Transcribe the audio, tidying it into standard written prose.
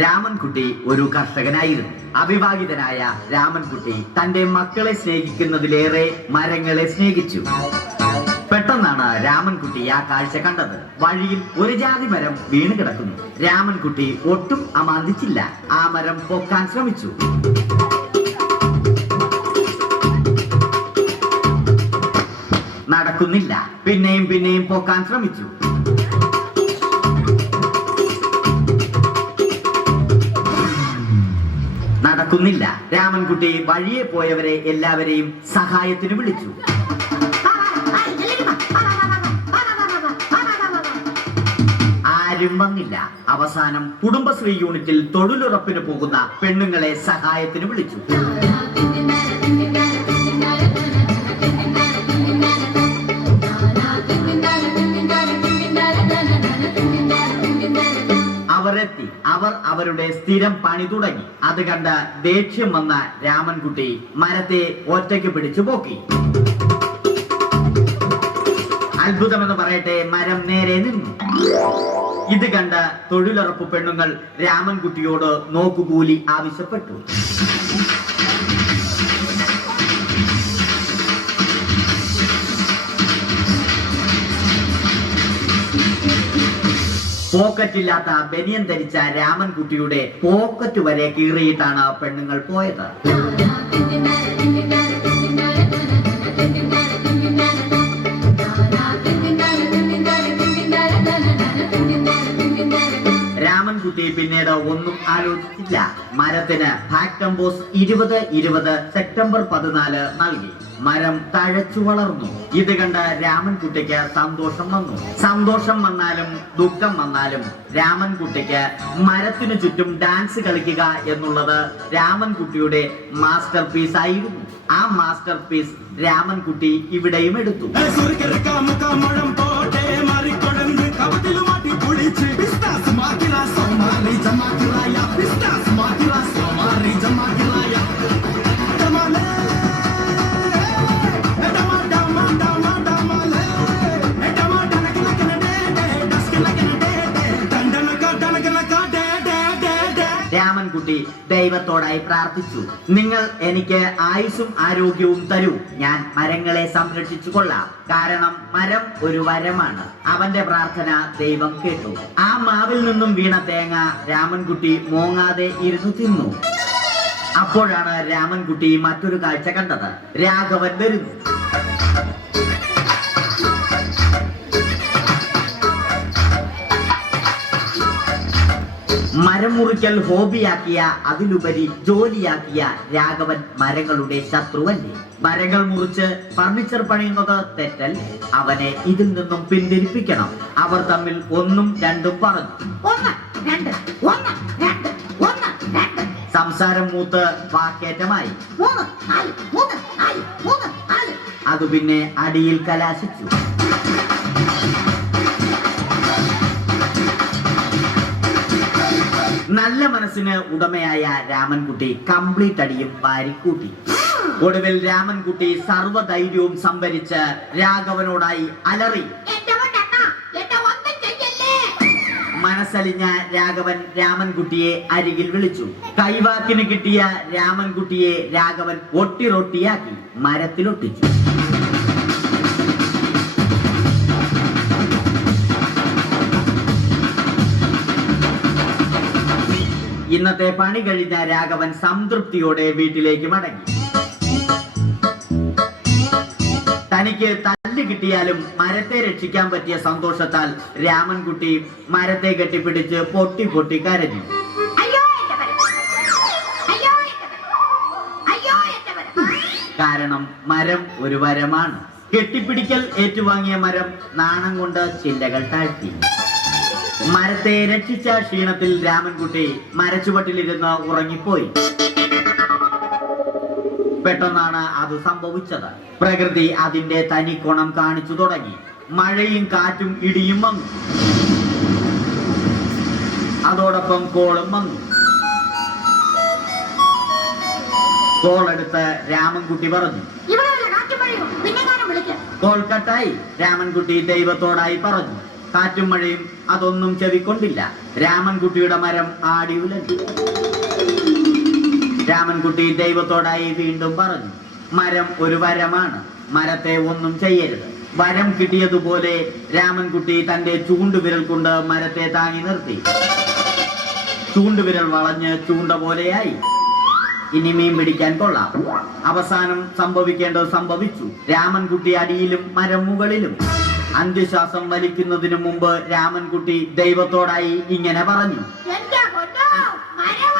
രാമൻകുട്ടി ഒരു കർഷകനായിരുന്നു. അവിവാഹിതനായ രാമൻകുട്ടി തന്റെ മക്കളെ സ്നേഹിക്കുന്നതിലേറെ മരങ്ങളെ സ്നേഹിച്ചു. പെട്ടെന്നാണ് രാമൻകുട്ടി ആ കാഴ്ച കണ്ടത്. വഴിയിൽ ഒരു ജാതി മരം വീണ് കിടക്കുന്നു. രാമൻകുട്ടി ഒട്ടും അമാന്തിച്ചില്ല. ആ മരം പൊക്കാൻ ശ്രമിച്ചു. നടക്കുന്നില്ല. പിന്നെയും പിന്നെയും പൊക്കാൻ ശ്രമിച്ചു. നടക്കുന്നില്ല. രാമൻകുട്ടി വഴിയെ പോയവരെ എല്ലാവരെയും സഹായത്തിന് വിളിച്ചു. ആരും വന്നില്ല. അവസാനം കുടുംബശ്രീ യൂണിറ്റിൽ തൊഴിലുറപ്പിന് പോകുന്ന പെണ്ണുങ്ങളെ സഹായത്തിന് വിളിച്ചു. അവരെത്തി. അവർ അവരുടെ സ്ഥിരം പണി തുടങ്ങി. അത് കണ്ട ദേഷ്യം വന്ന രാമൻകുട്ടി മരത്തെ ഒറ്റയ്ക്ക് പിടിച്ചു പോക്കി. അത്ഭുതമെന്ന് പറയട്ടെ, മരം നേരെ നിന്നു. ഇത് കണ്ട തൊഴിലുറപ്പ് പെണ്ണുങ്ങൾ രാമൻകുട്ടിയോട് നോക്കുകൂലി ആവശ്യപ്പെട്ടു. പോക്കറ്റില്ലാത്ത ബനിയൻ ധരിച്ച രാമൻകുട്ടിയുടെ പോക്കറ്റ് വരെ കീറിയിട്ടാണ് പെണ്ണുങ്ങൾ പോയത്. രാമൻകുട്ടി പിന്നീട് ഒന്നും ആലോചിച്ചില്ല. മരത്തിന് ഫാക്ടംബോസ് 2020 സെപ്റ്റംബർ 14 നൽകി. മരം തഴച്ചു വളർന്നു. ഇത് കണ്ട രാമൻകുട്ടിക്ക് സന്തോഷം വന്നു. സന്തോഷം വന്നാലും ദുഃഖം വന്നാലും രാമൻകുട്ടിക്ക് മരത്തിനു ചുറ്റും ഡാൻസ് കളിക്കുക എന്നുള്ളത് രാമൻകുട്ടിയുടെ മാസ്റ്റർ പീസ് ആയിരുന്നു. ആ മാസ്റ്റർ പീസ് രാമൻകുട്ടി ഇവിടെയും എടുത്തു. രാമൻകുട്ടി ദൈവത്തോടായി പ്രാർത്ഥിച്ചു. നിങ്ങൾ എനിക്ക് ആയുസ്സും ആരോഗ്യവും തരൂ. ഞാൻ മരങ്ങളെ സംരക്ഷിച്ചു കൊള്ളാം. കാരണം മരം ഒരു വരമാണ്. അവന്റെ പ്രാർത്ഥന ദൈവം കേട്ടു. ആ മാവിൽ നിന്നും വീണ തേങ്ങ രാമൻകുട്ടി മോങ്ങാതെ ഇരുന്നു തിന്നു. അപ്പോഴാണ് രാമൻകുട്ടി മറ്റൊരു കാഴ്ച കണ്ടത്. രാഘവൻ വരുന്നു. മരം മുറിക്കൽ ഹോബിയാക്കിയ, അതിലുപരി ജോലിയാക്കിയ രാഘവൻ മരങ്ങളുടെ ശത്രുവല്ലേ? മരങ്ങൾ മുറിച്ച് ഫർണിച്ചർ പണിയുന്നത് തെറ്റല്ലേ? അവനെ ഇതിൽ നിന്നും പിന്തിരിപ്പിക്കണം. അവർ തമ്മിൽ ഒന്നും രണ്ടും പറഞ്ഞു. സംസാരം മൂത്ത് വാക്കേറ്റമായി. അത് പിന്നെ അടിയിൽ കലാശിച്ചു. നല്ല മനസ്സിന് ഉടമയായ രാമൻകുട്ടി കംപ്ലീറ്റ് അടിയും വാരിക്കൂട്ടി. ഒടുവിൽ രാമൻകുട്ടി സർവ്വധൈര്യവും സംഭരിച്ച് രാഘവനോടായി അലറി. മനസ്സലിഞ്ഞ രാഘവൻ രാമൻകുട്ടിയെ അരികിൽ വിളിച്ചു. കൈവാക്കിന് കിട്ടിയ രാമൻകുട്ടിയെ രാഘവൻ ഒട്ടിറൊട്ടിയാക്കി മരത്തിലൊട്ടിച്ചു. ഇന്നത്തെ പണി കഴിഞ്ഞ രാഘവൻ സംതൃപ്തിയോടെ വീട്ടിലേക്ക് മടങ്ങി. തനിക്ക് തല്ല് കിട്ടിയാലും മരത്തെ രക്ഷിക്കാൻ പറ്റിയ സന്തോഷത്താൽ രാമൻകുട്ടി മരത്തെ കെട്ടിപ്പിടിച്ച് പൊട്ടി പൊട്ടി കരഞ്ഞു. കാരണം മരം ഒരു വരമാണ്. കെട്ടിപ്പിടിക്കൽ ഏറ്റുവാങ്ങിയ മരം നാണം കൊണ്ട് ചില്ലകൾ താഴ്ത്തി. മരത്തെ രക്ഷിച്ച ക്ഷീണത്തിൽ രാമൻകുട്ടി മരച്ചുവട്ടിലിരുന്ന് ഉറങ്ങിപ്പോയി. പെട്ടെന്നാണ് അത് സംഭവിച്ചത്. പ്രകൃതി അതിന്റെ തനിക്കോണം കാണിച്ചു തുടങ്ങി. മഴയും കാറ്റും ഇടിയും വന്നു. അതോടൊപ്പം കോളും വന്നു. കോളെടുത്ത് രാമൻകുട്ടി പറഞ്ഞു. കോൾ കട്ടായി. രാമൻകുട്ടി ദൈവത്തോടായി പറഞ്ഞു. കാറ്റും മഴയും അതൊന്നും ചെവിക്കൊണ്ടില്ല. രാമൻകുട്ടിയുടെ മരം ആടി ഉലഞ്ഞു. രാമൻകുട്ടി ദൈവത്തോടായി വീണ്ടും പറഞ്ഞു, മരം ഒരു വരമാണ്, മരത്തെ ഒന്നും ചെയ്യരുത്. വരം കിട്ടിയതുപോലെ രാമൻകുട്ടി തന്റെ ചൂണ്ടുവിരൽ കൊണ്ട് മരത്തെ താങ്ങി നിർത്തി. ചൂണ്ടുവിരൽ വളഞ്ഞ് ചൂണ്ട പോലെയായി. ഇനി മീൻ പിടിക്കാൻ കൊള്ളാം. അവസാനം സംഭവിക്കേണ്ടത് സംഭവിച്ചു. രാമൻകുട്ടി അടിയിലും മരം മുകളിലും. അന്ത്യശ്വാസം വലിക്കുന്നതിനു മുമ്പ് രാമൻകുട്ടി ദൈവത്തോടായി ഇങ്ങനെ പറഞ്ഞു, എന്റെ പൊന്നോ, മരം